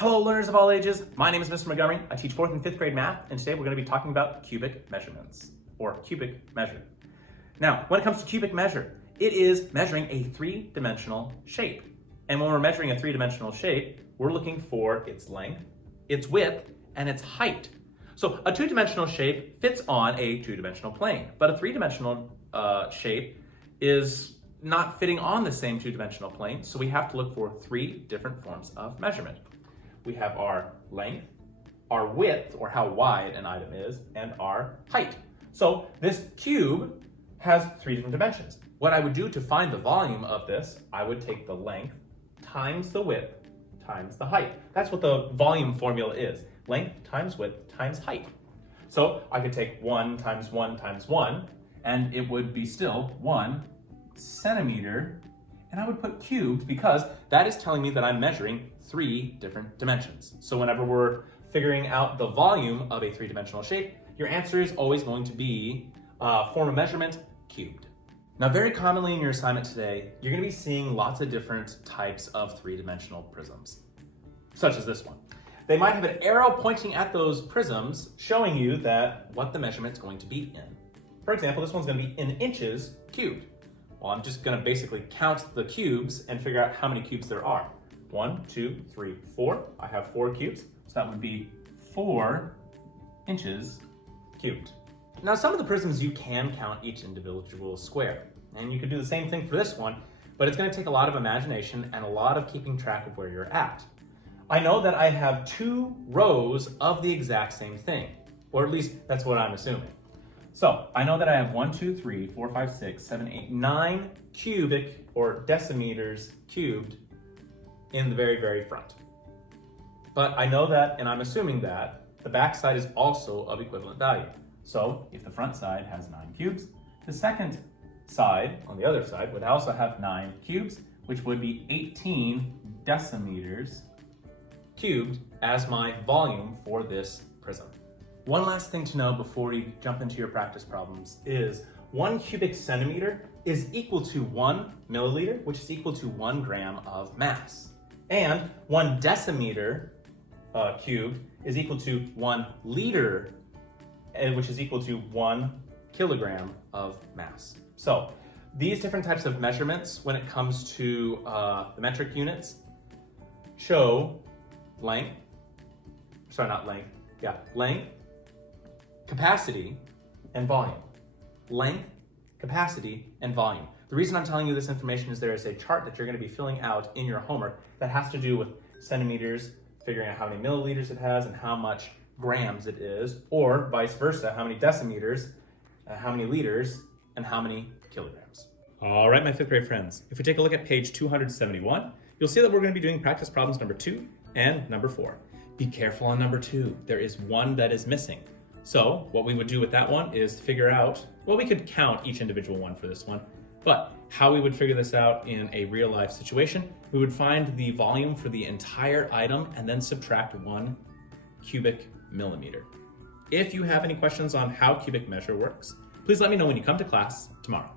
Hello learners of all ages, my name is Mr. Montgomery. I teach 4th and 5th grade math, and today we're going to be talking about cubic measurements, or cubic measure. Now, when it comes to cubic measure, it is measuring a three-dimensional shape. And when we're measuring a three-dimensional shape, we're looking for its length, its width, and its height. So a two-dimensional shape fits on a two-dimensional plane, but a three-dimensional shape is not fitting on the same two-dimensional plane, so we have to look for three different forms of measurement. We have our length, our width, or how wide an item is, and our height. So this cube has three different dimensions. What I would do to find the volume of this, I would take the length times the width times the height. That's what the volume formula is. Length times width times height. So I could take 1 times 1 times 1, and it would be still 1 centimeter, and I would put cubed because that is telling me that I'm measuring three different dimensions. So whenever we're figuring out the volume of a three-dimensional shape, your answer is always going to be form of measurement cubed. Now, very commonly in your assignment today, you're going to be seeing lots of different types of three-dimensional prisms, such as this one. They might have an arrow pointing at those prisms showing you that what the measurement's going to be in. For example, this one's going to be in inches cubed. Well, I'm just going to basically count the cubes and figure out how many cubes there are. 1, 2, 3, 4. I have 4 cubes, so that would be 4 inches cubed. Now, some of the prisms you can count each individual square, and you could do the same thing for this one, but it's going to take a lot of imagination and a lot of keeping track of where you're at. I know that I have 2 rows of the exact same thing, or at least that's what I'm assuming. So I know that I have 1, 2, 3, 4, 5, 6, 7, 8, 9 cubic or decimeters cubed in the very, very front. But I know that, and I'm assuming that, the back side is also of equivalent value. So if the front side has 9 cubes, the second side, on the other side, would also have 9 cubes, which would be 18 decimeters cubed as my volume for this prism. One last thing to know before we jump into your practice problems is 1 cubic centimeter is equal to 1 milliliter, which is equal to 1 gram of mass. And 1 decimeter cubed is equal to 1 liter, which is equal to 1 kilogram of mass. So these different types of measurements when it comes to the metric units show length, capacity, and volume. Length, capacity, and volume. The reason I'm telling you this information is there is a chart that you're going to be filling out in your homework that has to do with centimeters, figuring out how many milliliters it has and how much grams it is, or vice versa, how many decimeters, how many liters, and how many kilograms. All right, my 5th grade friends, if we take a look at page 271, you'll see that we're going to be doing practice problems number 2 and number 4. Be careful on number 2. There is one that is missing. So what we would do with that one is figure out, well, we could count each individual one for this one, but how we would figure this out in a real life situation, we would find the volume for the entire item and then subtract 1 cubic millimeter. If you have any questions on how cubic measure works, please let me know when you come to class tomorrow.